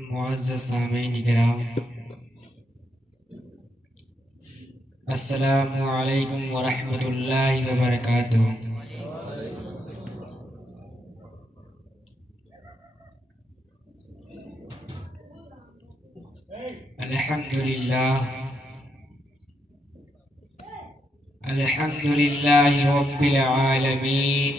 मुअज़्ज़ज़ सामीईन किराम, अस्सलामु अलैकुम व रहमतुल्लाहि व बरकातुहू। अल्हम्दुलिल्लाहि रब्बिल आलमीन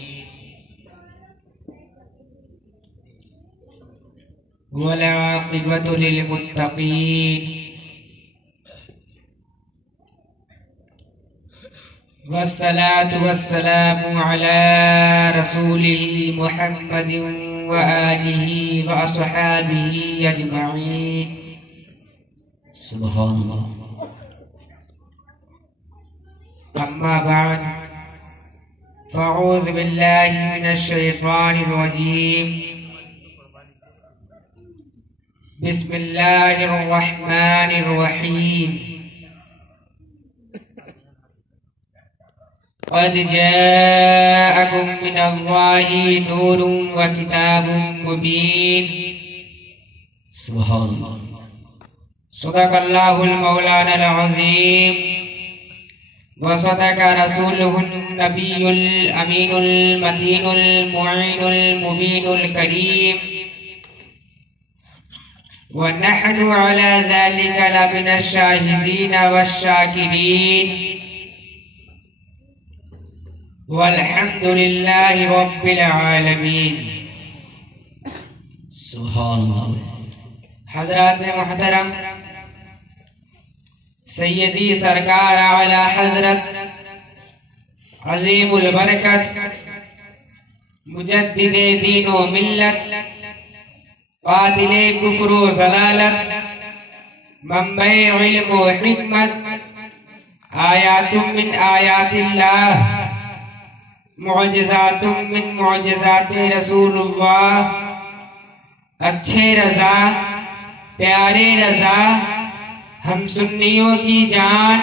वल आक़िबतु लिल मुत्तक़ीन वस्सलातु वस्सलामु अला रसूलिही मुहम्मदिन व आलिही व अस्हाबिही अजमईन। सुभानअल्लाह। अम्मा बाद, फ़अऊज़ु बिल्लाहि मिनश शैतानिर रजीम। बिस्मिल्लाहिर रहमानिर रहीम। क़द जाअकुम मिनल्लाहि नूरुन व किताबुम मुबीन। सुभानअल्लाह। सदक़ल्लाहुल मौलानाल अज़ीम व सदक़ रसूलुहुन नबियुल अमीनुल मतीनुल मुईनुल मुबीनुल करीम व नहनु अला ज़ालिका लमिनश शाहिदीन वश्शाकिरीन वल्हम्दुलिल्लाहि रब्बिल आलमीन। सुभानअल्लाह। हज़रात मुहतरम, सैयदी सरकार आला हज़रत अज़ीमुल बरकत मुजद्दिदे दीन व मिल्लत कातिले कुफ्र व ज़लालत मंबे इल्म व हिकमत आयातुम मिन आयातिल्लाह मुअजिज़ातुम मिन मुअजिज़ाति रसूलुल्लाह। अच्छे रज़ा, प्यारे रज़ा, हम सुन्नियों की जान,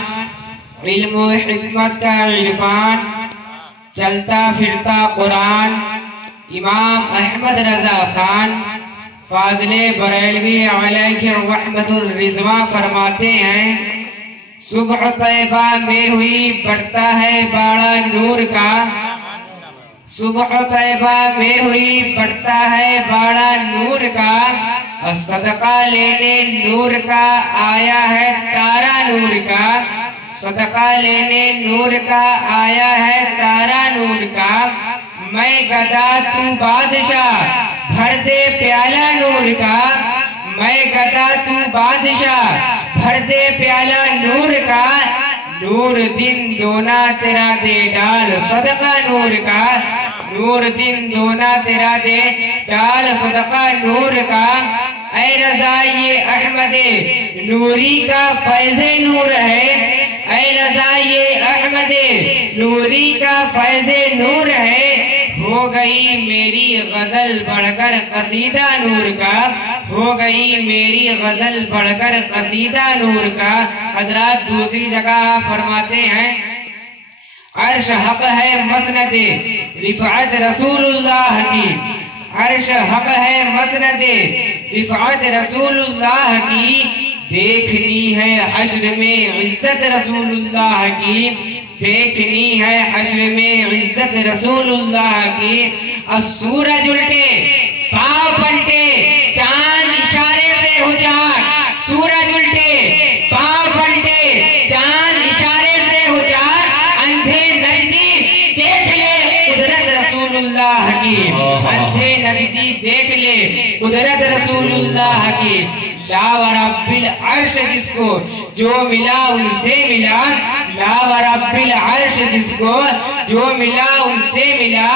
इल्म व हिकमत का इरफान, चलता फिरता कुरान, इमाम अहमद रज़ा खान फाज़िले बरेलवी अलैहि रहमतुर रिज़वा फरमाते हैं, सुबह तैबा में हुई बढ़ता है बाड़ा नूर का। सुबह तैबा में हुई बढ़ता है बाड़ा नूर का, और सदका लेने नूर का आया है तारा नूर का। सदका लेने नूर का आया है तारा नूर का। मैं गदा तू बादशाह, भर दे प्याला नूर का। मैं गदा तू बादशाह, भर दे प्याला नूर का। नूर दिन दोना तेरा दे डाल सदका नूर का। नूर दिन दोना तेरा दे डाल सदका नूर का। ऐ रज़ा ये अहमदे नूरी का फैज़े नूर है। ऐ रज़ा ये अहमदे नूरी का फैज़े नूर है। हो गई मेरी गजल बढ़कर कसीदा नूर का। हो गई मेरी गजल बढ़कर कसीदा नूर का। हजरात दूसरी जगह फरमाते हैं, अर्श हक है मसनदे रिफ़अत रसूलुल्लाह की। अर्श हक है मसनदे रिफ़अत रसूलुल्लाह की। देखनी है हश्र में इज्जत रसूलुल्लाह की। देखनी है हश्र में इज्जत रसूलुल्लाह की। और सूरज उल्टे पाँव पलटे चांद इशारे से उजाग। सूरज उल्टे पाँव पलटे चांद इशारे से उजाग। अंधे नजदी देख ले कुदरत रसूलुल्लाह की। अंधे नजदी देख ले कुदरत रसूलुल्लाह की। ला व रब्बिल अर्श जिसको जो मिला उनसे मिला। ला व रब्बिल अर्श जिसको जो मिला उनसे मिला।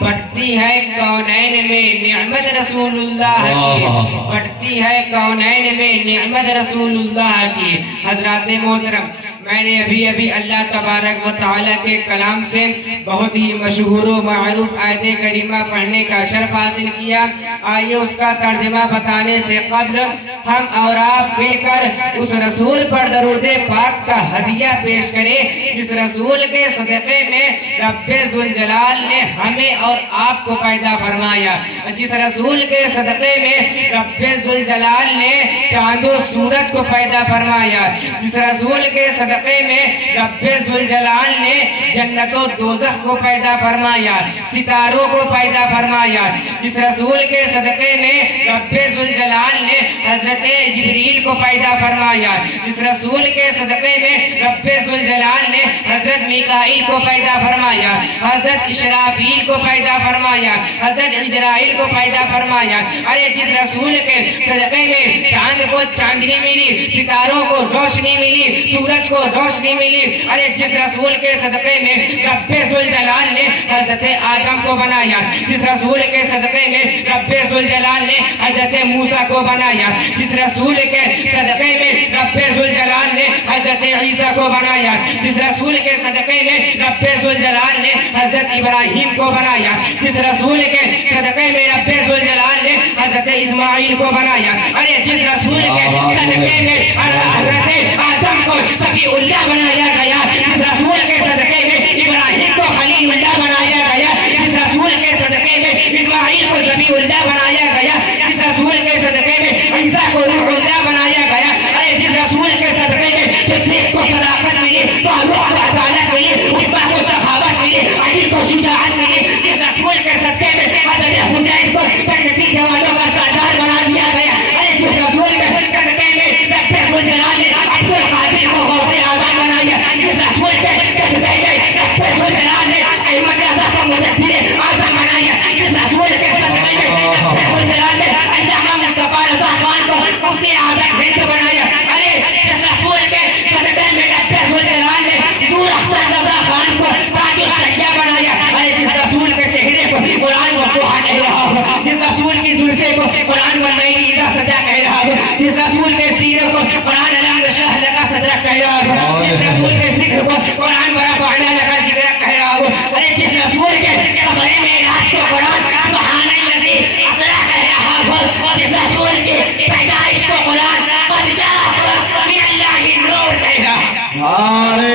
बढ़ती है कौनैन में निअमत रसूलुल्लाह की। बढ़ती है कौनैन में निअमत रसूलुल्लाह की। हजरात मोहतरम, मैंने अभी अभी अल्लाह तबारक व तआला के कलाम से बहुत ही मशहूर व मारूफ आयत करीमा पढ़ने का शर्फ हासिल किया। आइए उसका तर्जुमा बताने से कब्ल हम और आप मिलकर उस रसूल पर दरूद पाक का हदिया पेश करें, जिस रसूल के सदक़े में रब्बे ज़ुल जलाल ने हमें और आपको पैदा फरमाया। जिस रसूल के सदक़े में रब्बे जुल जलाल ने चांदो सूरज को पैदा फरमाया, जिस रसूल के सदक़े में रब्बे जुल जलाल ने जन्नतो दोज़ख को पैदा फरमाया, सितारों को पैदा फरमाया, जिस रसूल के सदक़े में रब्बे जुल जलाल ने हजरत जिब्रील को पैदा फरमाया, जिस रसूल के सदक़े में रब्बे जुल जलाल ने हजरत मीकाईल को पैदा फरमाया, हजरत इशराफील को पैदा फरमाया, हजरत इजराइल को पैदा फरमाया। अरे जिस रसूल के सदक़े में चांद को चांदनी मिली, सितारों को रोशनी मिली, सूरज को रोशनी मिली। अरे जिस रसूल के सदक़े में रब्बे जुल जलाल ने हजरत आदम को बनाया, जिस रसूल के सदक़े में रब्बे जुल जलाल ने हजरत मूसा को बनाया, जिस रसूल के सदक़े में रब्बे जुल जलाल ने हजरत ईसा को बनाया, जिस रसूल के सदक़े में रब्बे जुल जलाल ने हजरत इब्राहिम को बनाया, जिस रसूल के सदक़े में रब्बे जुल जलाल ने हजरत इस्माइल को बनाया। अरे जिस रसूल के सदक़े में हजरत आदम को सफीउल्लाह बनाया गया, जिस रसूल के सदक़े में इब्राहिम को खलीलुल्लाह बनाया गया, जिस रसूल के सदक़े में इस्माइल को ज़बीहुल्लाह बनाया गया, जिस रसूल के सदक़े में ईसा को रूहुल्लाह बनाया गया। अरे जिस रसूल के सदक़े में सिद्दीक़ को सदाकत मिली, फारूक को अदालत मिली, उस्मान को सखावत मिली, अली को शुजाअत मिली, जिस रसूल के सदक़े में हज़रत हुसैन को जन्नती जवानों का सरदार बना दिया गया। अरे जिस रसूल के सदक़े में रब्बे जुल जलाल ने अब्दुल कादिर को गौसे आज़म बनाया, जिस रसूल के सदक़े में रब्बे जुल जलाल ने अहमद रज़ा को मुजद्दिद आज़म बनाया, जिस रसूल के सदक़े में रब्बे जुल जलाल ने अल्लामा मुस्तफ़ा रज़ा खान को मुफ्ती आज़म हिंद बनाया। अरे जिस रसूल के सदक़े में रब्बे जुल जलाल ने नूर अख्तर रज़ा खान को ताजुल शरिया बनाया। अरे जिस रसूल के चेहरे को कुरान को तोहा कह रहा हो, जिस रसूल की जुल्फ़े को कुरान को नई ईदा सजा कह रहा हो, जिस रसूल के सीने को कुरान अलम नशरह लका सदरक कह रहा हो, जिस रसूल के जिक्र को कुरान वरफ़अना लका ज़िक्रक कह रहा हो। अरे जिस रसूल के कमरे में रात को कुरान सुब्हानल्लज़ी असरा कह रहा हो, जिस रसूल की पैदाइश को कुरान क़द जाअकुम मिनल्लाहि नूर कह रहा हो। नारे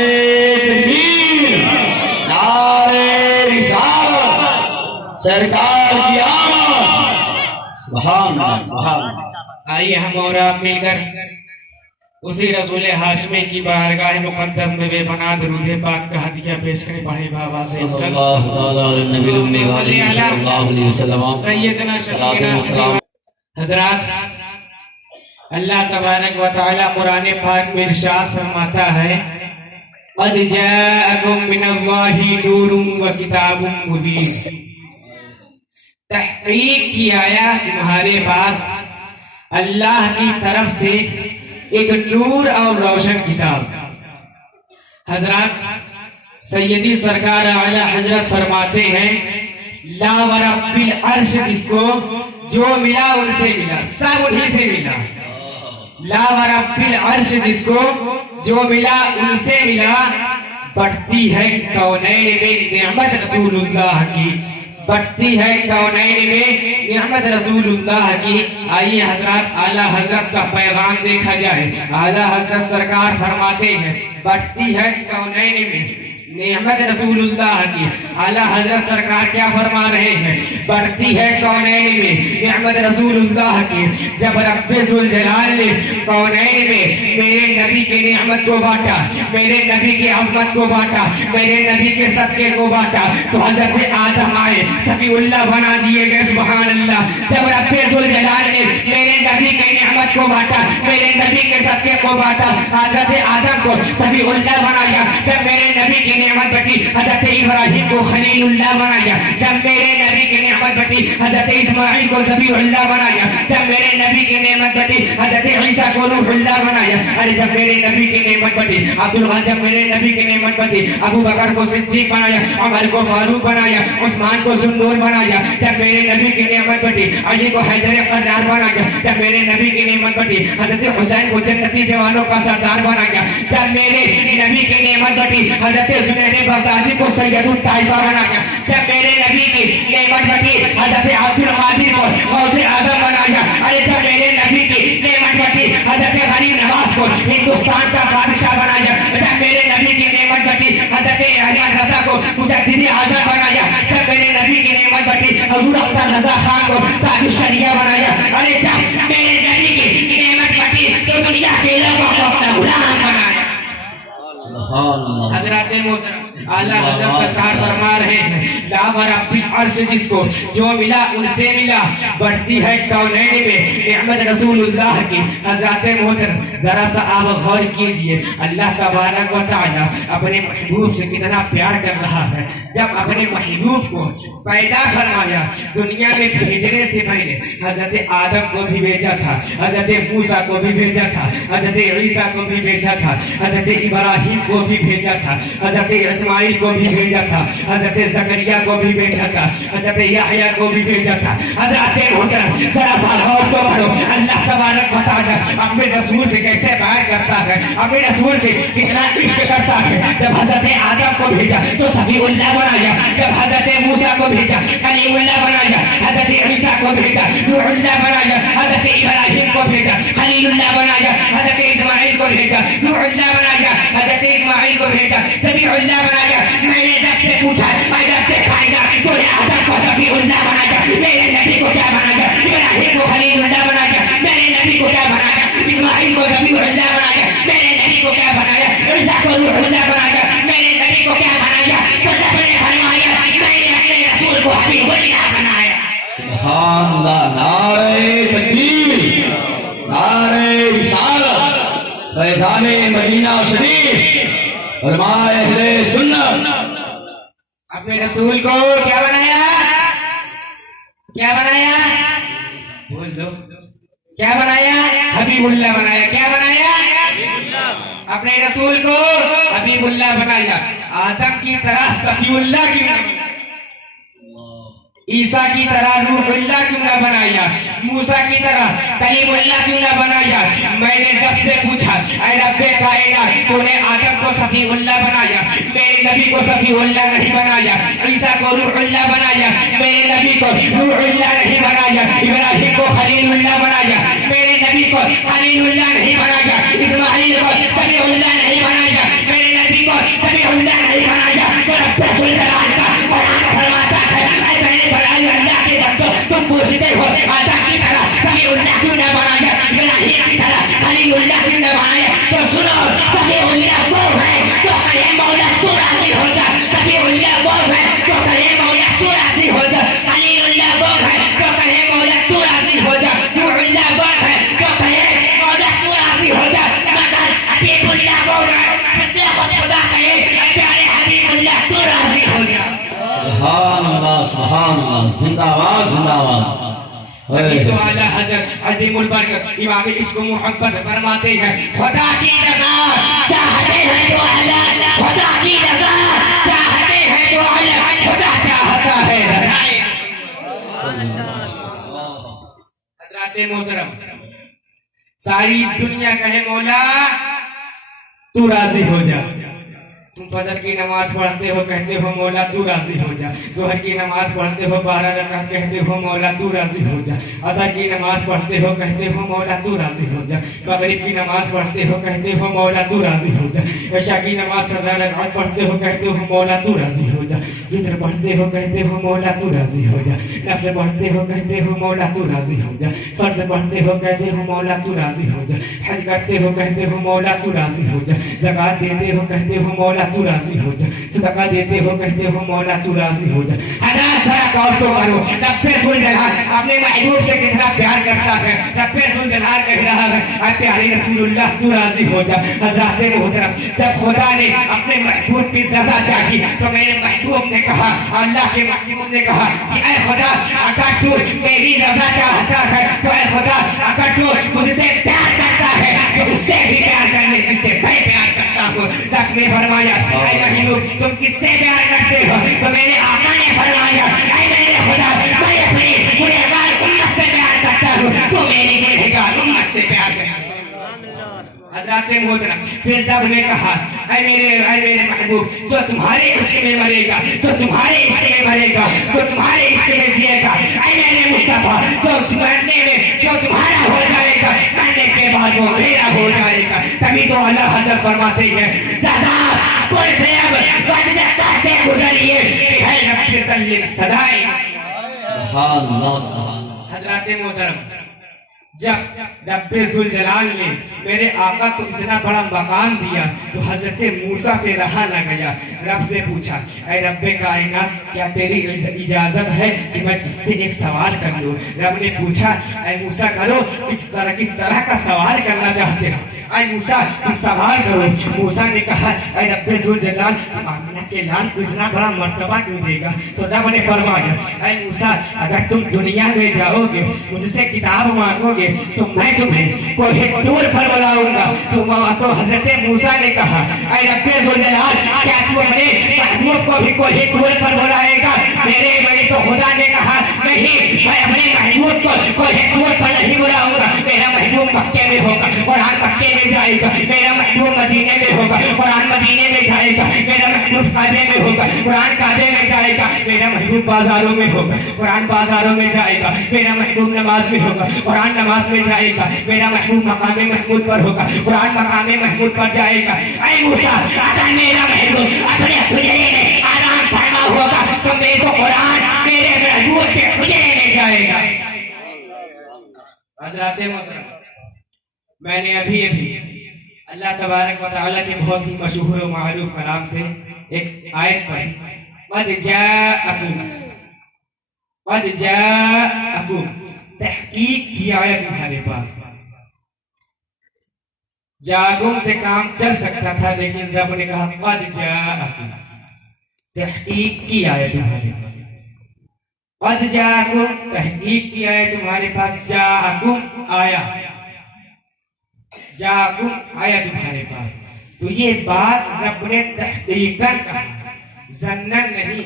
तकबीर, नारे रिसालत, सरकार की आमद, सुभान अल्लाह, सुभान अल्लाह। आइए हम और आप मिलकर उसी रसूल हाशमी की बारगाह मुक़द्दस में बेपनाह दुरूद पाक का हदिया पेश करें। पढ़े बाबा से सल्लल्लाहु अलैहि नबी उम्मी व सल्लल्लाहु अलैहि वसल्लम। सैयदना शफीना हज़रात, अल्लाह तबारक व तआला कुरान पाक में इरशाद फरमाता है, क़द जाअकुम मिनल्लाहि नूरुन व किताबुम मुबीन। तहक़ीक़ की आया तुम्हारे पास अल्लाह की तरफ से एक नूर और रोशन किताब। हजरत सैयदी सरकार आला हजरत फरमाते हैं, ला व रब्बिल अर्श, जिसको जो मिला उनसे मिला, सब उन्हीं से मिला। ला व रब्बिल अर्श, जिसको जो मिला उनसे मिला। बढ़ती है कौनैन में निअमत रसूलुल्लाह की, बढ़ती है कौनैन में निअमत रसूलुल्लाह की। आइए हजरत आला हजरत का पैगाम देखा जाए। आला हजरत सरकार फरमाते हैं, बढ़ती है कौनैन में निअमत रसूलुल्लाह की। आला हजरत सरकार क्या फरमा रहे हैं, बढ़ती है कौनैन में निअमत रसूलुल्लाह की। जब रब्बे जुल जलाल ने कौनैन में मेरे नबी के निअमत को बांटा, मेरे नबी के अज़मत को बांटा, मेरे नबी के सदक़े को बांटा, तो हजरत आदम आए, सफीउल्लाह बना दिए गए। सुभान अल्लाह। जब रब्बे जुल जलाल ने मेरे नबी के निअमत को बांटा, मेरे नबी के सदक़े को बांटा, हजरत आदम को सफीउल्लाह बनाया। जब मेरे नबी की नेमत बटी, हजरत इब्राहिम को खलीलुल्लाह बनाया। जब मेरे नबी की नेमत बटी, हजरत इस्माइल को ज़बीहुल्लाह बनाया। जब मेरे नबी की नेमत बटी, हजरत ईसा को रूहुल्लाह बनाया। अरे जब मेरे नबी की नेमत बटी जब मेरे नबी की नेमत बटी, अबू बकर को सिद्दीक बनाया, उमर को फारूक बनाया, उस्मान को ज़ुन्नूर बनाया। जब मेरे नबी की नेमत बटी, अली को हैदर क़र्रार बनाया। जब मेरे नबी की नेमत बटी, हजरत हुसैन को जन्नती जवानों का सरदार बनाया। जब मेरे नबी की नेमत बटी, हजरत जुनैद बगदादी को सैयदुत ताइफा बनाया। जब मेरे नबी की नेमत बटी, हजरत अब्दुल कादिर को गौसे आज़म बनाया। अरे जब मेरे नबी की नेमत बटी, हजरत गरीब नवाज को हिंदुस्तान का बादशाह बनाया। जब मेरे नबी की नेमत बटी, हजरत अहमद रज़ा को मुजद्दिद आज़म बनाया। जब मेरे नबी की नेमत बटी, रजा खान को ताज शरिया बनाया। अरे जब मेरे नबी की नेमत बटी तो दुनिया के लोगों को अपना गुलाम बनाया। हजरत मोहतरम आला हजरत सरकार फरमा रहे हैं, ला बरब्बिल अर्श जिसको जो मिला उनसे मिला, बढ़ती है कौनैन में नेमत रसूलुल्लाह की। हजरत मोहतरम जरा सा आप गौर कीजिए, अल्लाह तबारक व तआला अपने महबूब से कितना प्यार कर रहा है। जब अपने महबूब को पैदा फरमाया, दुनिया में भेजने से पहले हजरत आदम को भी भेजा था, हजरत मूसा को भी भेजा था, हजरत ईसा को भी भेजा था, हजरत इब्राहिम को भी भेजा था, हजरत इस्माइल को भी भेजा था, हजरत जकरिया को भी भेजा था, हजरत याहया को भी भेजा था। हजरत मोहतरम जरा सा गौर तो करो, अल्लाह तबारक व तआला अपने रसूल से कैसे प्यार करता है, अपने रसूल से कितना इश्क करता है। जब हजरत आदम को भेजा तो सफीउल्लाह बनाया, जब हजरत मूसा को भेजा कलीमुल्लाह बनाया, हजरत ईसा को भेजा रूहुल्लाह बनाया, हजरत इब्राहिम को भेजा खलीलुल्लाह बनाया, हजरत इस्माइल को भेजा रूहुल्लाह बनाया, हजरत इस्माइल को भेजा सफीउल्लाह बनाया। मैंने रब से पूछा, मैं रब से फायदा तूने आदम को सफीउल्लाह बनाया, मेरे नबी को क्या बनाया, इब्राहिम को खलीलुल्लाह बनाया, मेरे नबी को क्या बनाया, इस्माइल को सफीउल्लाह बनाया, मेरे नबी को क्या बनाया, ईसा को रूहुल्लाह बनाया, मेरे नबी को क्या बनाया। तो रब ने फरमाया मैंने अपने रसूल को हबीबुल्लाह बनाया। सुभान अल्लाह, नारे तकबीर, नारे रिसालत, फैज़ाने मदीना शरीफ, फरमाए अहले सुन्नत। अपने रसूल को क्या बनाया, क्या बनाया, बोल दो, क्या बनाया, हबीबुल्लाह बनाया। क्या बनाया, अपने रसूल को हबीबुल्लाह बनाया। आदम की तरह सफीउल्लाह क्यों ना बनाया, ईसा की तरह रूहुल्लाह क्यों ना बनाया, मूसा की तरह कलीमुल्लाह क्यों ना बनाया। मैंने रब से पूछा, ऐ रब्बे कायनात तूने आदम को सफीउल्लाह बनाया, मेरे नबी को सफीउल्लाह नहीं बनाया, ईसा को रूहुल्लाह बनाया, मेरे नबी को रूहुल्लाह नहीं बनाया, इब्राहिम को खलीलुल्लाह बनाया, मेरे नबी को खलीलुल्लाह नहीं बनाया, इस्माइल को सफीउल्लाह नहीं बनाया, मेरे नबी को सफीउल्लाह नहीं बनाया। तो रब रसूल जलाल का कुरान फरमाता है, अल्लाह के बंदो तुम पूछते हो आदम की तरह सफीउल्लाह क्यों न बनाया, इब्राहिम की तरह खलीलुल्लाह क्यों न बनाया। तो सुनो, सफीउल्लाह वो है जो कहे मौला तू राजी हो जा, सफीउल्लाह वो है जो कहे मौला तू राजी हो जा, खलीलुल्लाह वो है जो कहे मौला तू राजी हो जा, रूहुल्लाह वो है जो कहे मौला तू राजी हो जा, मगर हबीबुल्लाह वो है जिससे खुदा कहे प्यारे हबीबुल्लाह तू राजी हो जा। सुभान अल्लाह, सुभान अल्लाह, जिंदाबाद जिंदाबाद। तो आला हज़रत अज़ीमुल बरकत इमाम इश्क मोहब्बत फरमाते हैं, खुदा की रज़ा चाहते हैं तो अल्लाह, खुदा की रज़ा चाहते हैं तो अल्लाह, खुदा चाहता है रज़ाए। हज़रत मोहतरम सारी दुनिया कहे मौला तू राजी हो जा। तुम फजर की नमाज पढ़ते हो, कहते हो मौला तू राजी हो जा। जोहर की नमाज पढ़ते हो 12 रकात, कहते हो मौला तू राजी हो जा। असर की नमाज पढ़ते हो, कहते हो मौला तू राजी हो जा। मगरिब की नमाज पढ़ते हो, कहते हो मौला तू राजी हो जा। इशा की नमाज 17 रकात पढ़ते हो, कहते हो मौला तू राजी हो जा। वितर पढ़ते हो, कहते हो मौला तू राजी हो जा। नफल पढ़ते हो, कहते हो मौला तू राजी हो जा। फर्ज पढ़ते हो, कहते हो मौला तू राजी हो जा। हज करते हो, कहते हो मौला तू राजी हो जा। ज़कात देते हो, कहते हो मौला तू राजी हो जा। सदका देते हो, कहते हो मौला तू राजी हो जा। हजार सारा कौल तो करो, रब्बे जुल जलाल अपने महबूब से कितना प्यार करता है। रब्बे जुल जलाल कह रहा है, ऐ प्यारे रसूलुल्लाह तू राजी हो जा। हज़रत मोहतरम जब खुदा ने अपने महबूब की रज़ा चाही तो मेरे महबूब ने कहा, अल्लाह के महबूब ने कहा कि ऐ खुदा अगर तू मेरी रज़ा चाहता है तो ऐ खुदा अगर तू मुझसे प्यार करता है तो उससे भी प्यार करने जिससे मैं प्यार करता हूँ। रब ने फरमाया, ऐ महबूब तुम किससे प्यार करते हो? तो मेरे आका ने फरमाया, ऐ मेरे खुदा मैं अपनी गुनहगार उम्मत से प्यार करता हूँ, तो मेरी गुनहगार उम्मत से प्यार करता हूँ। हज़रत मोहतरम फिर रब ने कहा, ऐ मेरे महबूब जो तुम्हारे इश्क में मरेगा, जो तुम्हारे इश्क में मरेगा, जो तुम्हारे इश्क में जिएगा, ऐ मेरे मुस्तफा जो मरने में जो तुम्हारा हो जाएगा, मरने के बाद वो मेरा हो जाएगा। तभी तो अल्लाह हज़रत फरमाते हैं, रज़ा कोई से अब वजद करते गुजरिए है रब्बे सल्लिम सदाए। सुभान अल्लाह सुभान अल्लाह। हजरत मोहतरम, जब रब्बे जुल जलाल ने मेरे आका को इतना बड़ा मकाम दिया तो हजरत मूसा से रहा न गया। रब से पूछा, ऐ रब्बे कायनात, क्या तेरी इजाजत है कि मैं तुझसे एक सवाल कर लूं? रब ने पूछा, ऐ मूसा करो, किस तरह का सवाल करना चाहते हो? ऐ मूसा तुम सवाल करो। मूसा ने कहा, ऐ रब्बे जुल जलाल, आमिना के लाल को इतना बड़ा मर्तबा क्यों देगा? तो रब ने फरमाया, ऐ मूसा, अगर तुम दुनिया में जाओगे, मुझसे किताब मांगोगे तो मैं तुम्हें कोई टूर पर बुलाऊंगा। तो हजरत मूसा ने कहा, ऐ रब्बे जुल जलाल, क्या तू अपने महबूब को भी कोई टूर पर बुलाएगा? मेरे तो खुदा ने कहा, नहीं, मैं अपने महबूब को कोई टूर पर नहीं बुलाऊंगा। मेरा महबूब मक्के में होगा, कुरान मक्के में जाएगा। मेरा महबूब मदीने में होगा, कुरान मदीने में जाएगा। मेरा महबूब काबे में होगा, कुरान काबे में जाएगा। मेरा महबूब बाजारों में होगा, कुरान बाजारों में जाएगा। मेरा महबूब नमाज में होगा, कुरान नमाज में जाएगा। मेरा महबूब मकामे महमूद पर होगा, कुरान मकामे महमूद पर जाएगा। ऐ मूसा, अगर मेरा महबूब अपने हुजरे में आराम फरमा होगा तो मेरे को कुरान मेरे महबूब के हुजरे में जाएगा। हज़रात मोहतरम, मैंने अभी अल्लाह तबारक व तआला के बहुत ही मशहूर और मारूफ कलाम से एक आयत पढ़ी, क़द जाअकुम, तहकीक की आयत तुम्हारे पास। जागुम से काम चल सकता था, लेकिन रब ने कहा क़द जाअकुम, तहकीक की आयत तुम्हारे पास। क़द जाअकुम, तहकीक की आयत तुम्हारे पास। जाअकुम आया, जाअकुम आया तुम्हारे पास। तो ये बात रब ने तहकीकन कहा, जन्नन नहीं,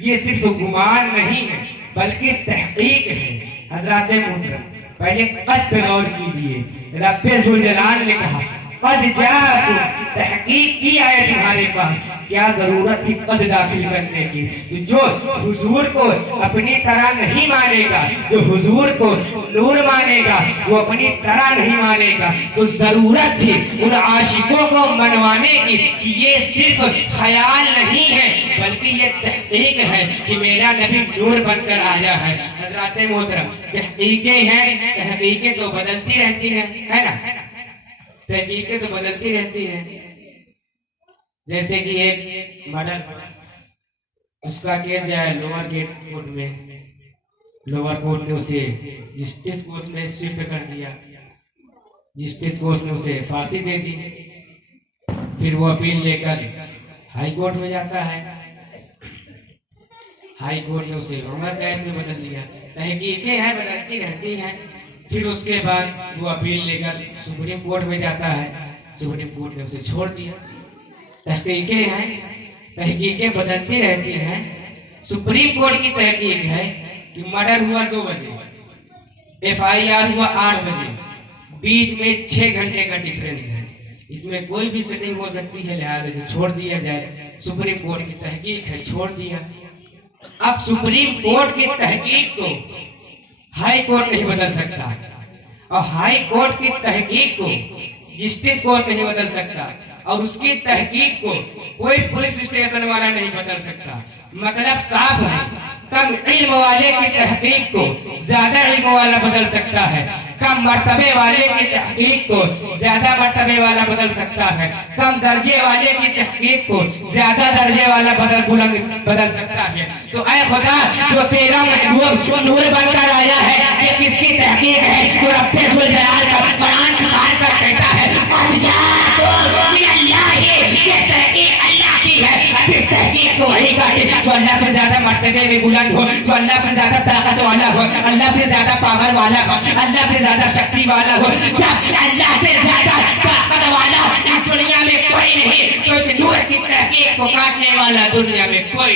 ये सिर्फ गुमान नहीं है बल्कि तहकीक है। हज़रात मोहतरम, पहले क़द पे गौर कीजिए। रब्बे जुल जलाल ने कहा क़द जाअकुम, तहकीक की आए तुम्हारे पास। क्या जरूरत थी क़द दाखिल करने की? तो जो हुजूर को अपनी तरह नहीं मानेगा, जो हुजूर को नूर मानेगा, वो अपनी तरह नहीं मानेगा। तो जरूरत थी उन आशिकों को मनवाने की कि ये सिर्फ ख्याल नहीं है बल्कि ये तहकीक है कि मेरा नबी नूर बनकर आया है। हज़रात मोहतरम, तहकीकें हैं, तहकीकें तो बदलती रहती हैं, है ना? तहकीकें तो बदलती रहती हैं। जैसे कि एक मर्डर, उसका केस गया है लोअर कोर्ट में, लोअर कोर्ट ने उसे जस्टिस कोर्ट में शिफ्ट कर दिया। जस्टिस कोर्ट ने उसे फांसी दे दी। फिर वो अपील लेकर हाई कोर्ट में जाता है, हाई कोर्ट ने उसे उम्र कैद में बदल दिया। तहकीकें हैं, बदलती रहती हैं। फिर उसके बाद वो अपील लेकर सुप्रीम कोर्ट में जाता है, सुप्रीम कोर्ट ने उसे छोड़ दिया। तहकीकें हैं, तहकीकें बदलती रहती हैं। सुप्रीम कोर्ट की तहकीक है कि मर्डर हुआ 2 बजे, FIR हुआ 8 बजे, बीच में 6 घंटे का डिफरेंस है। इसमें कोई भी सेटिंग हो सकती है, लिहाजा से छोड़ दिया जाए। सुप्रीम कोर्ट की तहकीक है, छोड़ दिया। अब सुप्रीम कोर्ट की तहकीक को हाई कोर्ट नहीं बदल सकता, और हाई कोर्ट की तहकीक को जस्टिस कोर्ट नहीं बदल सकता, और उसकी तहकीक को कोई पुलिस स्टेशन वाला नहीं बदल सकता। मतलब साफ है, कम इल्म वाले की तहकीक को ज्यादा इल्म वाला बदल सकता है, कम मर्तबे वाले की तहकीक को ज्यादा मर्तबे वाला बदल सकता है, कम दर्जे वाले की तहकीक को ज्यादा दर्जे वाला बदल सकता है। तो ऐ खुदा, जो तेरा महबूब नूर बनकर आया है, ये किसकी तहकीक है? तो रब्बे जुल जलाल का कुरान पुकार कर कहता है ये तहकीक अल्लाह की है। इस तहकीक को वही काटे जो अल्लाह से ज्यादा मर्तबे में बुलंद हो, जो अल्लाह से ज्यादा ताकत वाला हो, अल्लाह से ज्यादा पावर वाला हो, अल्लाह से ज्यादा शक्ति वाला हो। जब अल्लाह से ज्यादा ताकत वाला इस दुनिया में कोई नहीं, तो इस नूर की तहकीक को काटने वाला दुनिया में कोई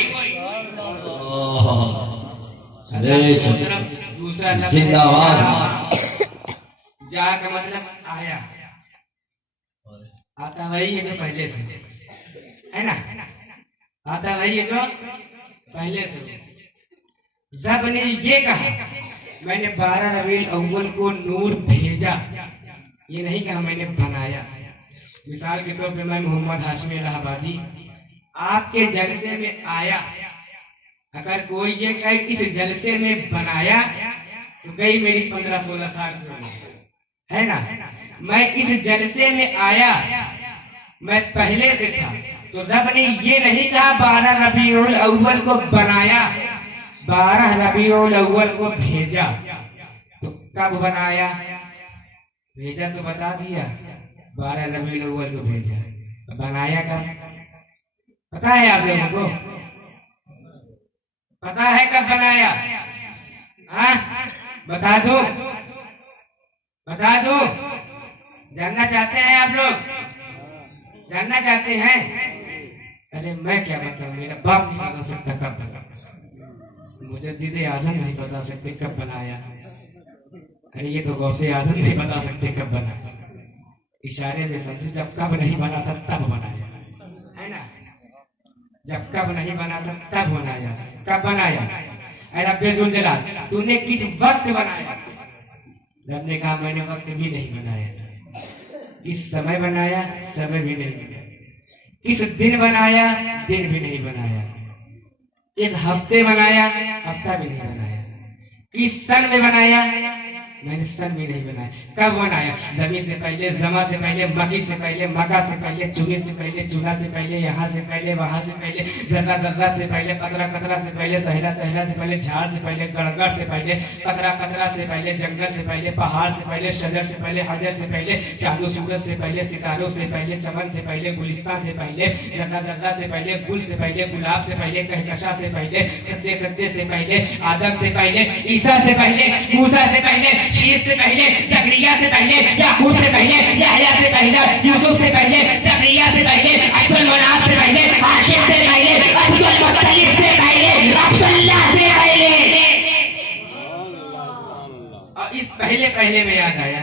दूसरा जिंदाबाद। जा का मतलब आया, आता वही है जो पहले से है ना, आता वही है जो पहले से। रब ने ये कहा, मैंने 12 रबीउल अव्वल को नूर भेजा, ये नहीं कहा मैंने बनाया। मिसाल के तौर पे मैं मोहम्मद हाशमी इलाहाबादी आपके जलसे में आया, अगर कोई ये कहे इस जलसे में बनाया तो गई मेरी 15-16 साल की उम्र, है ना। मैं इस जलसे में आया, मैं पहले से था, तो रब ने ये नहीं कहा 12 रबीउल अव्वल को बनाया, 12 रबीउल अव्वल को भेजा। तो कब बनाया, भेजा तो बता दिया, 12 रबीउल अव्वल को भेजा, बनाया कब पता है आप लोगों को? पता है कब बनाया? हाँ, बता दो, बता दो। जानना चाहते हैं आप लोग? जानना चाहते हैं? अरे मैं क्या बताऊं, मेरा बाप नहीं बता सकता कब बना, मुजद्दिद आज़म नहीं बता सकते कब बनाया। अरे ये तो गौसे आज़म नहीं बता सकते कब बना। इशारे में समझे, जब कब नहीं बना था तब बनाया, है ना। जब कब नहीं बना था तब बनाया। कब बनाया? अरे रब्बे जुल जलाल, तूने किस वक्त बनाया? रब ने कहा मैंने वक्त भी नहीं बनाया, किस समय बनाया? समय भी नहीं बनाया। किस दिन बनाया? दिन भी नहीं बनाया। किस हफ्ते बनाया? हफ्ता भी नहीं बनाया। किस सन में बनाया? मैंने सन भी नहीं बनाया। कब बनाया? जमी से पहले, जमा से पहले, मकी से पहले, मका से पहले, चुनी से पहले, चूल्हा से पहले, यहाँ से पहले, वहां से पहले, जर्रा जर्रा से पहले, कतरा कतरा से पहले, सहला सहला से पहले, झाड़ से पहले, गड़गड़ से पहले, कतरा कतरा से पहले, जंगल से पहले, पहाड़ से पहले, शजर से पहले, हजर से पहले, चांदो सूरज से पहले, सितारों से पहले, चमन से पहले, गुलिस्तान से पहले, जर्रा जर्रा से पहले, गुल से पहले, गुलाब से पहले, कहकशा से पहले, खद्दे खद्दे से पहले, आदम से पहले, ईसा से पहले, मूसा से पहले, शीश से पहले, जकरिया से पहले, याकूब से पहले, याहया से पहले, यूसुफ से पहले, जकरिया से पहले, अब्दुल मनाफ से पहले, हाशिम से पहले, अब्दुल मुत्तलिब से पहले, अब्दुल्ला से पहले। और इस पहले पहले में याद आया,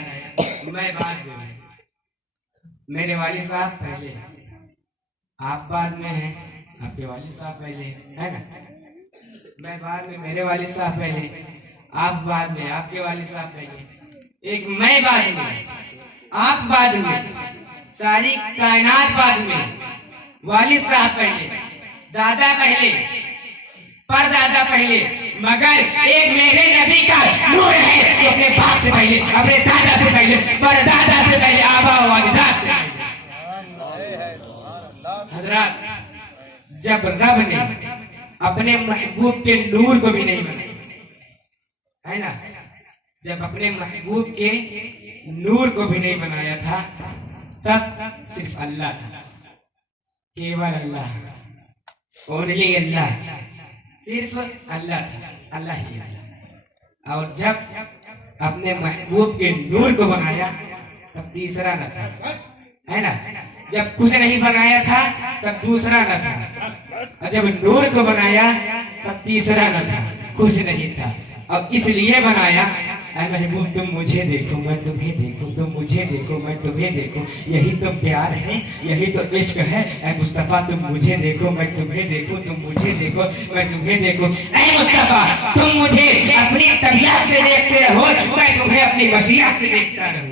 मैं बाद में, मेरे वालिद साहब पहले, आप बाद में हैं, आपके वालिद साहब पहले, है ना। मैं बाद में, मेरे वालिद साहब पहले, आप बाद में, आपके वालिद साहब पहले, एक मैं बाद में, आप बाद में, सारी कायनात बाद में, वालिद साहब पहले, दादा पहले, परदादा पहले, मगर एक मेरे नबी का नूर है जो अपने बाप से पहले, अपने दादा से पहले, परदादा से पहले, आबा वालिदा से पहले। हजरत, जब रब ने अपने महबूब के नूर को भी नहीं बनाया, है ना, जब अपने महबूब के नूर को भी नहीं बनाया था, तब सिर्फ अल्लाह था, केवल अल्लाह, ओनली अल्लाह, सिर्फ अल्लाह था, अल्लाह ही अल्लाह। और जब अपने महबूब के नूर को बनाया तब तीसरा न था, है ना। जब कुछ नहीं बनाया था तब दूसरा न था, और जब नूर को बनाया तब तीसरा न था, कुछ नहीं था। और इसलिए बनाया, ऐ महबूब तुम मुझे देखो मैं तुम्हें देखूं, तुम मुझे देखो मैं तुम्हें देखूं, यही तो प्यार है, यही तो इश्क है। ऐ मुस्तफा तुम मुझे देखो मैं तुम्हें देखूं, तुम मुझे देखो मैं तुम्हें देखूं। ऐ मुस्तफा तुम मुझे अपनी तबीयत से देखते रहो, मैं तुम्हें अपनी मशीयत से देखता रहूं।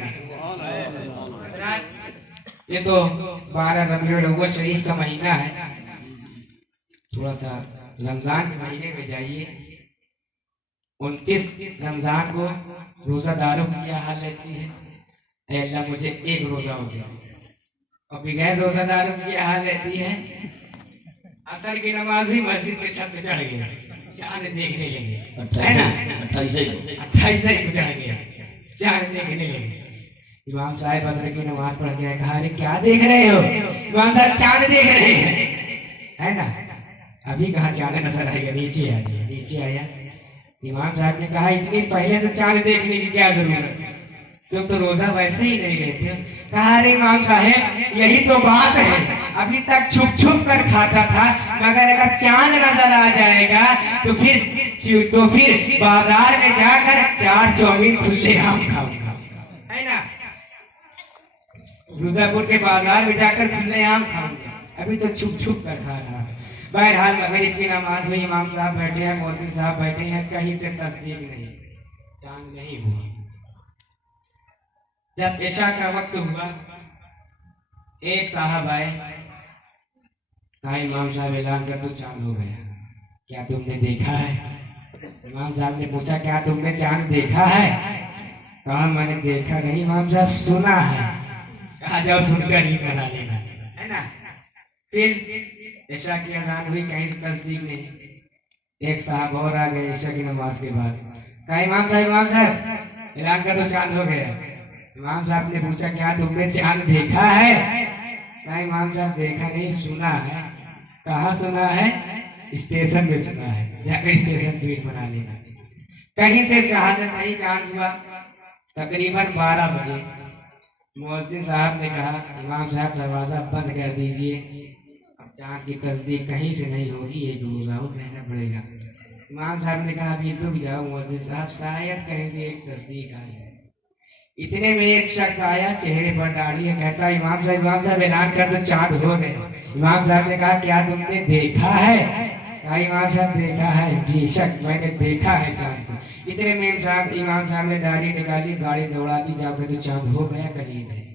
ये तो 12 रबीउल अव्वल शरीफ का महीना है। थोड़ा सा रमजान के महीने में जाइए, 29 रमजान को रोजादारों की क्या हाल रहती है। ऐ अल्लाह मुझे एक रोजा हो गया, और बगैर रोजादारों की क्या हाल रहती है। असर की नमाज भी मस्जिद के छत पे चढ़ गया, चांद देखने लगे, है ना। 28 को चढ़ गया, चांद देखने लगे। इमाम साहब असर की नमाज पढ़ गया, कहा अरे क्या देख रहे हो? इमाम साहब चांद देख रहे हैं, है ना। अभी कहाँ चांद नजर आएगा, नीचे आ गया, नीचे आया। इमाम साहब ने कहा इतनी पहले से चांद देखने की क्या जरूरत, तुम तो रोजा वैसे ही नहीं रहते। कहा अरे इमाम साहब यही तो बात है, अभी तक छुप छुप कर खाता था, मगर अगर चांद नजर आ जाएगा तो फिर बाजार में जाकर 4 चाउमीन खुले आम खाऊंगा, है ना। रुद्रपुर के बाजार में जाकर खुले आम खाऊंगा, अभी तो छुप छुप कर खा रहा। बहरहाल मगरिब की नमाज हुई, इमाम साहब बैठे हैं, मौलवी साहब बैठे हैं, कहीं से तस्दीक नहीं, चांद नहीं हुआ। जब इशा का वक्त हुआ, एक साहब आए, कहा इमाम साहब ऐलान कर दो चांद हो गया। क्या तुमने देखा है? इमाम साहब ने पूछा क्या तुमने चांद देखा है? कहा मैंने देखा नहीं इमाम साहब, सुना है। कहा जाओ सुनकर ही बना लेना, है ना। फिर ईशा की अजान हुई, कहीं से तस्दीक नहीं। एक साहब और आ गए ईशा की नमाज के बाद। कहा इमाम साहब ऐलान कर दो चांद हो गया। इमाम साहब ने पूछा क्या तुमने चांद देखा है? कहा इमाम साहब देखा नहीं, सुना है। कहाँ सुना है? स्टेशन पे सुना है, जाकर स्टेशन पे बना लेना। कहीं से शहादत नहीं, चांद हुआ तकरीबन 12 बजे। मुअज्जिन साहब ने कहा इमाम साहब दरवाजा बंद कर दीजिए, अब चांद की तस्दीक कहीं से नहीं होगी, एक रोजा रहना पड़ेगा। इमाम साहब ने कहा अभी रुक जाओ मुअज्जिन साहब, शायद कहीं से एक तस्दीक आई है। इतने में एक शख्स आया, चेहरे पर दाढ़ी है, कहता इमाम साहब ऐलान कर दो चांद हो गए। इमाम साहब ने कहा क्या तुमने देखा है? कहा इमाम साहब देखा है, बेशक मैंने देखा है चांद को। इतने में इमाम साहब ने दाढ़ी निकाली, गाड़ी दौड़ा दी, जाकर तो चांद हो गया, करीब है।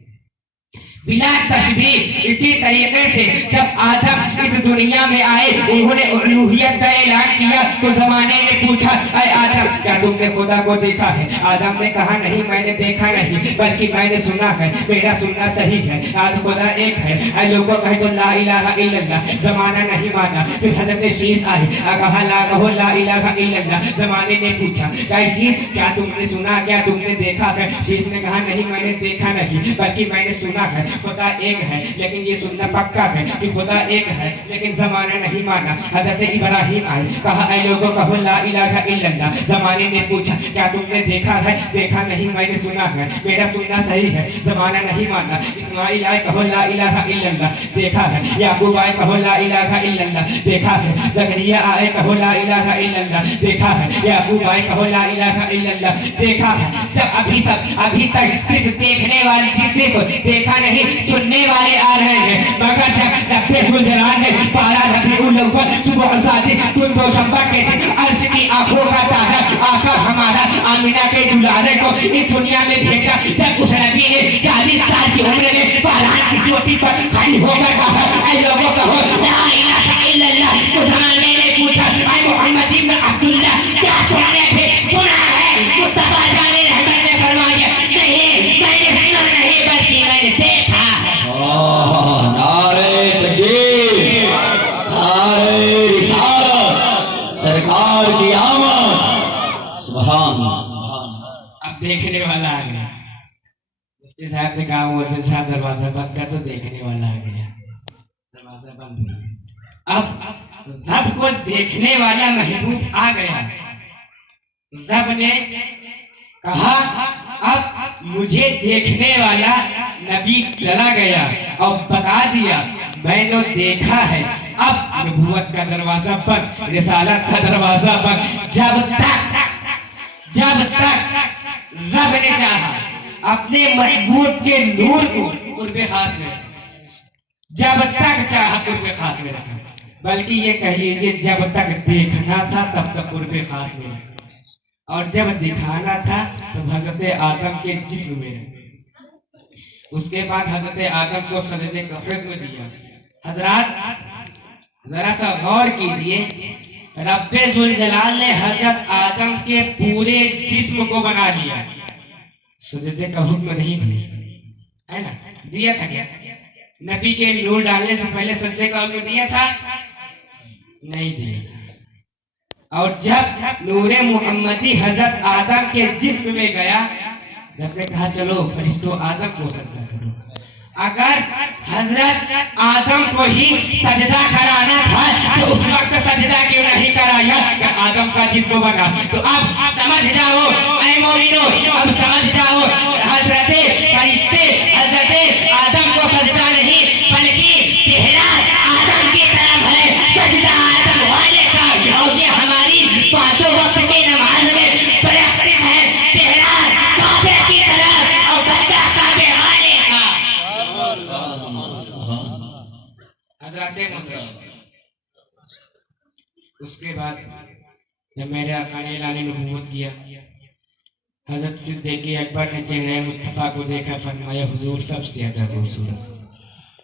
बिला तशबीह इसी तरीके से जब आदम इस दुनिया में आए, उन्होंने उलूहियत का ऐलान किया तो जमाने ने पूछा अरे आदम क्या तुमने खुदा को देखा है? आदम ने कहा नहीं मैंने देखा नहीं, बल्कि मैंने सुना है, मेरा सुनना सही है, आज खुदा एक है। लोगों कहे तो ला इलाहा इल्लल्लाह, जमाना नहीं माना। फिर हजरत शीश आई, कहा ला इलाहा इल्लल्लाह। जमाने ने पूछा शीश क्या तुमने सुना, क्या तुमने देखा है? शीश ने कहा नहीं मैंने देखा नहीं, बल्कि मैंने सुना है, खुदा एक है, लेकिन ये सुनना पक्का है कि खुदा एक है, लेकिन जमाना नहीं माना। हजरत इब्राहिम आए, कहा ऐ लोगों कहो ला इलाहा इल्लल्लाह। जमाने ने पूछा क्या तुमने देखा है? देखा नहीं, मैंने सुना है, मेरा सुनना सही है, जमाना नहीं माना। इस्माइल आए, कहो ला इलाहा इल्लल्लाह, देखा है। याकूब आए, कहो ला इलाहा इल्लल्लाह, देखा है। जकरिया आए, कहो ला इलाहा इल्लल्लाह, देखा है। याकूब आए, कहो ला इलाहा इल्लल्लाह, देखा है। जब अभी तक सिर्फ देखने वाली थी, सिर्फ देखा नहीं सुनने वाले आ रहे हैं, मगर जब रब्बे गुजरान ने 12 रबीउल अव्वल सुबह सादिक तुम दो शंबा के दिन अर्श की आंखों का तारा आका हमारा आमिना के दुलारे को इस दुनिया में भेजा। जब उस नबी ने 40 साल की उम्र में फरहान की चोटी पर खड़ी होकर कहा ऐ लोगों कहो ला इलाहा इल्लल्लाह, तो जमाने ने पूछा ऐ मोहम्मद इब्न अब्दुल्लाह क्या तुमने भी सुना है? मुस्तफा जाने रहमत ने फरमाया नहीं मैंने सुना नहीं, बल्कि मैंने देखा है। नारे तकबीर, नारे रिसालत, सरकार की आमद, सुभान अल्लाह। अब देखने वाला आ गया। मुफ्ती साहब ने कहा वो साहब दरवाजा बंद कर, तो देखने वाला आ गया, दरवाजा बंद हुआ। अब रब को देखने वाला महबूब आ गया। रब ने कहा अब मुझे देखने वाला नबी चला गया और बता दिया मैंने देखा है। अब नबूवत का दरवाजा बंद, रिसालत का दरवाजा बंद। जब तक रब ने चाहा अपने महबूब के नूर को कुर्बे खास में, जब तक चाहा कुर्बे खास में रखा, बल्कि ये कह लीजिए जब तक देखना था तब तक कुर्बे खास में, और जब दिखाना था तो हजरत आदम के जिस्म में। उसके बाद हजरत आदम को सजदे का हुक्म दिया। हजरात जरा सा गौर कीजिए, रब्बे जुल जलाल ने हजरत आदम के पूरे जिस्म को बना लिया, सजदे का हुक्म नहीं दिया, है ना? दिया था क्या? नबी के नूर डालने से पहले सजदे का हुक्म दिया था? नहीं दिया था। और जब नूरे मुहम्मदी हजरत आदम के जिस्म में गया, रब ने कहा चलो फरिश्तों आदम को सजदा करो। अगर हजरत आदम को ही सजदा कराना था तो उस वक्त सजदा क्यों नहीं कराया कि आदम का जिस्म बना? तो अब समझ जाओ ऐ मोमिनो, अब समझ जाओ हजरत फरिश्ते हजरत आदम को सजदा नहीं बल्कि चेहरा आदम की तरफ है, सजदा आदम वाले का। और ये हमारी 5 वक्त की नमाज में प्रैक्टिस है, चेहरा काबे की तरफ और सजदा काबे वाले का। उसके बाद जब मेरे आका ने लाने नबूवत किया, हजरत सिद्दीक़ अकबर ने चेहरे मुस्तफ़ा को देखा, फरमाया हुजूर सबसे ज्यादा खूबसूरत,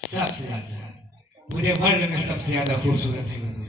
सबसे ज्यादा पूरे वर्ल्ड में सबसे ज्यादा खूबसूरत है हुजूर।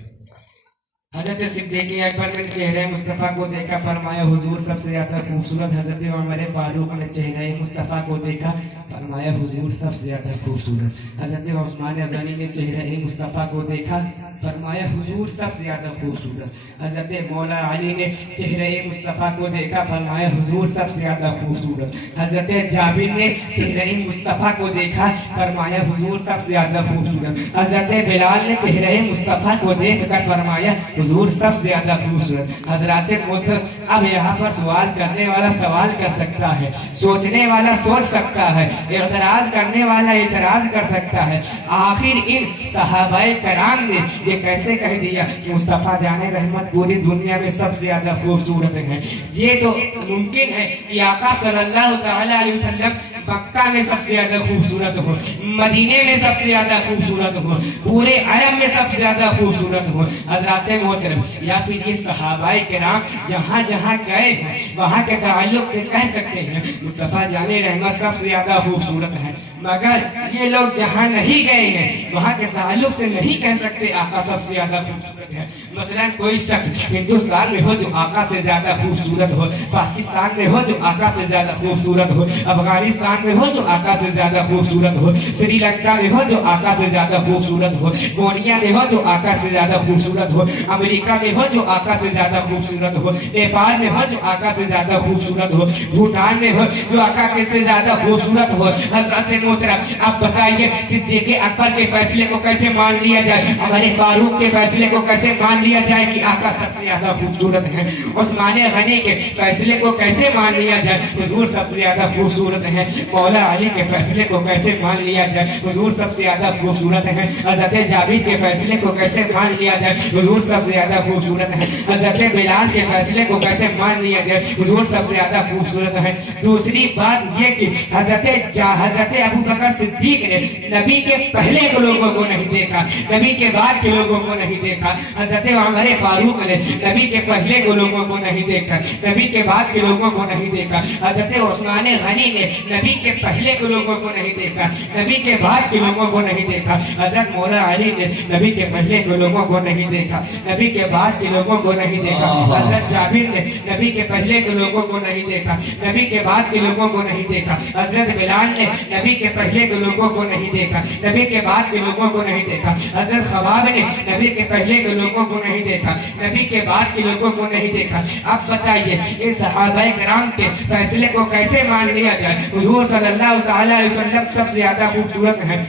हजरत सिद्दीक़ अकबर ने चेहरे मुस्तफ़ा को देखा, फरमाया हुजूर सबसे ज्यादा खूबसूरत। हजरत उमर फारूक ने चेहरे मुस्तफ़ा को देखा, फरमाया हुजूर सबसे ज्यादा खूबसूरत। हजरत उस्मान गनी ने चेहरे मुस्तफ़ा को देखा, फरमाया हुजूर सबसे ज्यादा खूबसूरत। हजरत मौला अली ने चेहरे मुस्तफ़ा को देखा, फरमाया हुजूर सबसे ज्यादा खूबसूरत। हजरत जाबिर ने चेहरे मुस्तफ़ा को देखा, फरमाया हुजूर सबसे ज्यादा खूबसूरत। हजरत बिलाल ने चेहरे मुस्तफ़ा को देखकर फरमाया हुजूर सबसे ज्यादा खूबसूरत। हजरत मोहतरम, अब यहाँ पर सवाल करने वाला सवाल कर सकता है, सोचने वाला सोच सकता है, एतराज करने वाला एतराज कर सकता है, आखिर इन सहाबाए कराम ने ये कैसे कह दिया कि मुस्तफ़ा जाने रहमत पूरी दुनिया में सबसे ज्यादा खूबसूरत है। ये तो मुमकिन है कि आका सल्लल्लाहु अलैहि वसल्लम मक्का में सबसे ज्यादा खूबसूरत हो, मदीने में सबसे ज्यादा खूबसूरत हो, पूरे अरब में सबसे ज्यादा खूबसूरत हो हजरत मोहतरम, या फिर ये सहाबाए किराम जहाँ जहाँ गए हैं वहाँ के ताल्लुक से कह सकते हैं मुस्तफ़ा जाने रहमत सबसे ज्यादा खूबसूरत है। मगर ये लोग जहाँ नहीं गए हैं वहाँ के ताल्लुक से नहीं कह सकते आका सबसे ज्यादा खूबसूरत है। मसलन कोई शख्स हिंदुस्तान में हो जो आका से ज्यादा खूबसूरत हो, पाकिस्तान में हो जो आका से ज्यादा खूबसूरत हो, अफगानिस्तान में हो जो आका से ज्यादा खूबसूरत हो, श्रीलंका में हो जो आका से ज्यादा खूबसूरत हो, कोरिया में हो जो आका से ज्यादा खूबसूरत हो, अमेरिका में हो जो आका से ज्यादा खूबसूरत हो, नेपाल में हो जो आका से ज्यादा खूबसूरत हो, भूटान में हो जो आका के से ज्यादा खूबसूरत हो। हजरत मोहतरम, अब बताइए सिद्दीक़ अकबर के फैसले को कैसे मान लिया जाए, हमारे फारूक के फैसले को कैसे मान लिया जाए कि आका सबसे ज्यादा खूबसूरत है, उस्मान गनी के फैसले को कैसे मान लिया जाए हुजूर सबसे ज्यादा खूबसूरत है, मौला अली के फैसले को कैसे मान लिया जाए हुजूर सबसे ज्यादा खूबसूरत है, हजरत जाबिर के फैसले को कैसे मान लिया जाए हुजूर सबसे ज्यादा खूबसूरत है, हजरत बिलाल के फैसले को कैसे मान लिया जाए हुजूर सबसे ज्यादा खूबसूरत है। दूसरी बात ये कि हजरत अबू बकर सिद्दीक ने नबी के पहले के लोगों को नहीं देखा, नबी के बाद के लोगों को नहीं देखा। हजरत उमर फारूक ने नबी के पहले के लोगों को नहीं देखा, नबी के बाद के लोगों को नहीं देखा। हजरत उस्मान गनी ने नबी के पहले के लोगों को नहीं देखा, नबी के बाद के लोगों को नहीं देखा। हजरत मौला अली ने नबी के पहले के लोगों को नहीं देखा, नबी के बाद के लोगों को नहीं देखा। हजरत जाबिर ने नबी के पहले के लोगों को नहीं देखा, नबी के बाद के लोगों को नहीं देखा। हजरत बिलाल ने नबी के पहले के लोगों को नहीं देखा, नबी के बाद के लोगों को नहीं देखा। हजरत खबाब ने नबी के पहले के लोगों को नहीं देखा, नबी के बाद के लोगों को नहीं देखा। अब बताइए इन सहाबाए किराम के फैसले को कैसे मान लिया जाए हुजूर सल्लल्लाहु अलैहि वसल्लम सबसे ज्यादा खूबसूरत है।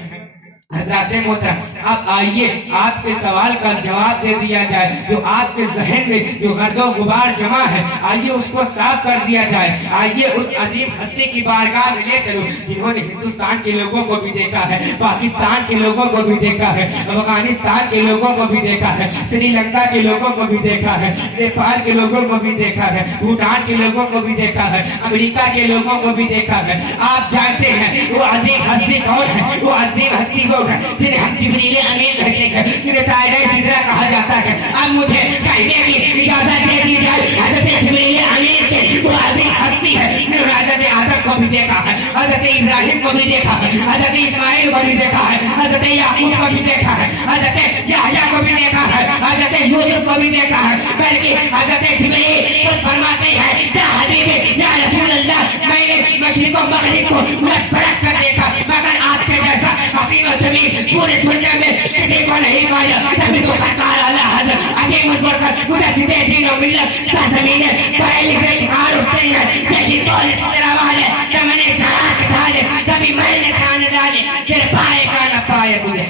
हज़रात मोहतरम, अब आइए आपके सवाल का जवाब दे दिया जाए, जो आपके जहन में जो गर्दो गुबार जमा है आइए उसको साफ कर दिया जाए। आइए उस अजीम हस्ती की बारगाह में ले चलो जिन्होंने हिंदुस्तान के लोगों को भी देखा है, पाकिस्तान के लोगों को भी देखा है, अफगानिस्तान के लोगों को भी देखा है, श्रीलंका के लोगों को भी देखा है, नेपाल के लोगों को भी देखा है, भूटान के लोगों को भी देखा है, अमेरिका के लोगों को भी देखा है। आप जानते हैं वो अजीम हस्ती कौन है? वो अजीम हस्ती को जिन्हें हम जिब्रील अमीन कहते हैं, जिन्हें ताइरे सिदरा कहा जाता है। अब मुझे कहने की इजाजत दे दी जाए हजरत जिब्रील अमीन के वो अजीम हस्ती है जिन्होंने हजरत आदम को भी देखा है, हजरत इब्राहिम को भी देखा है, हजरत इस्माइल को भी देखा है, हजरत याकूब को भी देखा है, हजरत याहया को भी देखा है, हजरत यूसुफ को भी देखा है। बल्कि हजरत जिब्रील कुछ फरमाते हैं या हबीबी या रसूल अल्लाह, मैंने मशरिक और मगरिब को उलट पलट कर देखा मगर आपके जैसा हसीन और जमील पूरी दुनिया में किसी को नहीं पाया। तभी तो सरकार आला हज़रत अजीम बरकत मुजद्दिद दीन और मिल्लत सरजमीन पहले से निखार उठते हैं यही बोले सिदरा वाले कि मैंने जहाँ के डाले सभी मैंने छान डाले तेरे पाए का न पाए तुझे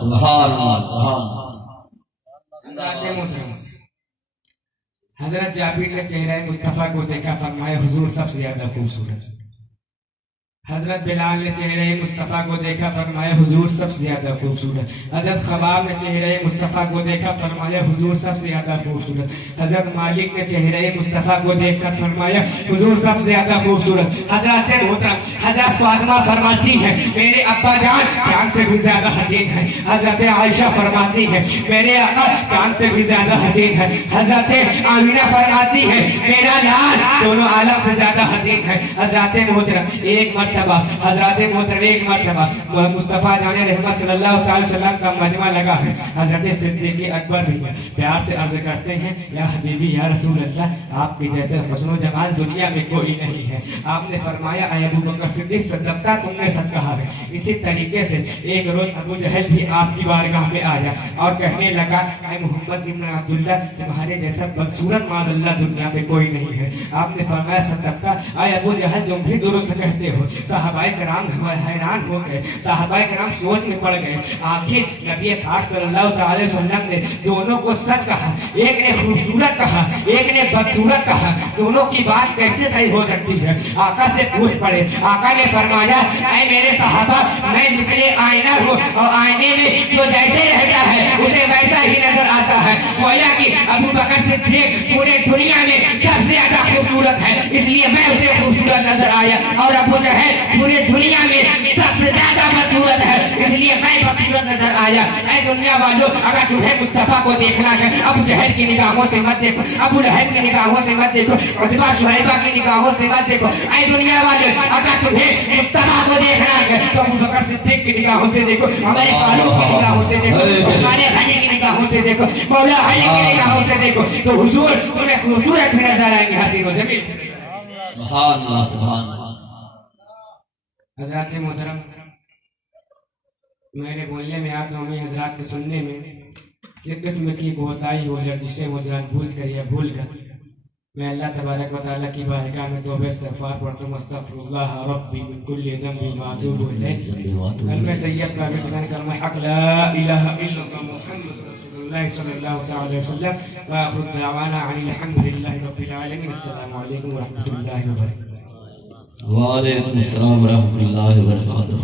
सुभान अल्लाह सुभान। हजरत जाबिर ने चेहरा मुस्तफ़ा को देखा, फरमाया हुजूर सबसे ज्यादा खूबसूरत। हजरत बिलाल ने चेहरे मुस्तफ़ा को देखा, फरमाया हुजूर सबसे ज्यादा खूबसूरत। हजरत खबाब ने चेहरे मुस्तफ़ा को देखा, फरमाया हुजूर सबसे ज्यादा खूबसूरत। हजरत मालिक ने चेहरे मुस्तफ़ा को देखकर फरमाया हुजूर सबसे ज्यादा खूबसूरत। हजरत मोहतरम हजरत फातिमा फरमाती है मेरे अब्बा जान चांद से भी ज्यादा हसीन है। हजरत आयशा फरमाती है मेरे आका चांद से भी ज्यादा हसीन है। हजरत आमीना फरमाती है मेरा लाल दोनों आलम से ज्यादा हसीन है। हजरत मोहतरम एक मरतबा हजरत मोहतरम एक मरतबा मुस्तफ़ा जाने रहमत सल्लल्लाहु अलैहि वसल्लम का मजमा लगा है। हजरत सिद्दीक़ अकबर भी प्यार से अर्ज करते हैं, या हबीबी या रसूल अल्लाह, आपके जैसे हुस्न जमाल दुनिया में कोई नहीं है। आपने फरमाया, ऐ अबू बकर सिद्दीक़, सदक़ता तुमने सच कहा है। इसी तरीके से एक रोज अबू जहल भी आपकी बारगाह में आया और कहने लगा, ऐ मोहम्मद इब्न अब्दुल्ला, तुम्हारे जैसा बदसूरत माज़अल्लाह दुनिया में कोई नहीं है। आपने फरमाया, सदक़ता, ऐ अबू जहल, तुम भी दुरुस्त कहते हो। सहाबाए किराम हैरान हो गए, सहाबाए किराम सोच में पड़ गए। आखिर नबी पाक सल्लल्लाहु अलैहि वसल्लम ने दोनों को सच कहा, एक ने खूबसूरत कहा, एक ने बदसूरत कहा, दोनों की बात कैसे सही हो सकती है? आका से पूछ पड़े। आका ने फरमाया, ऐ मेरे सहाबा, मैं मिसले आईना हूँ और आईने में जो जैसे रहता है उसे वैसा ही नजर आता है। गोया कि अबू बकर सिद्दीक़ पूरे दुनिया में सबसे ज्यादा खूबसूरत है, इसलिए मैं उसे खूबसूरत नजर आया। और अबू जहल पूरे दुनिया में सबसे ज्यादा बदसूरत है, इसलिए मैं बदसूरत नजर आया। ऐ दुनिया वालों, अगर तुम्हें मुस्तफा को देखना है, अबू जहल की निगाहों से मत देखो, अबू लहब की निगाहों से मत देखो, उतबा शुहैबा की निगाहों से मत देखो। ऐ दुनिया वालों, अगर तुम्हें मुस्तफा को देखना है तो अबू बकर सिद्दीक़ की निगाहों से देखो, हमारे फारूक की निगाहों से देखो, हमारे गनी की निगाहों से देखो, मौला अली की निगाहों से देखो, तो हुजूर तुम्हें खूबसूरत भी नजर आएंगे। हसीन व जमील। सुभान अल्लाह, सुभान अल्लाह। हज़रात मोहतरम, मेरे बोलने में आप नौमी हजरात के सुनने में जिस किस्म की कोताही हो या जिससे वो जान भूल कर या भूल कर, मैं अल्लाह तबारक व तआला की बारगाह में तौबा इस्तिग़फ़ार पढ़ता हूँ। अस्तग़फ़िरुल्लाह रब्बी मिन कुल्लि ज़ंबिन व अतूबु इलैह। कलमे तैयब का वितरण कलमा हक़ ला इलाहा इल्लल्लाह मुहम्मद रसूलुल्लाह सल्लल्लाहु अलैहि वसल्लम व आखिरु दअवाना अनिल हम्दुलिल्लाहि रब्बिल आलमीन। अस्सलामु अलैकुम व रहमतुल्लाहि व बरकातुहू। वालेकुम अस्सलाम व रहमतुल्लाहि व बरकातुहू।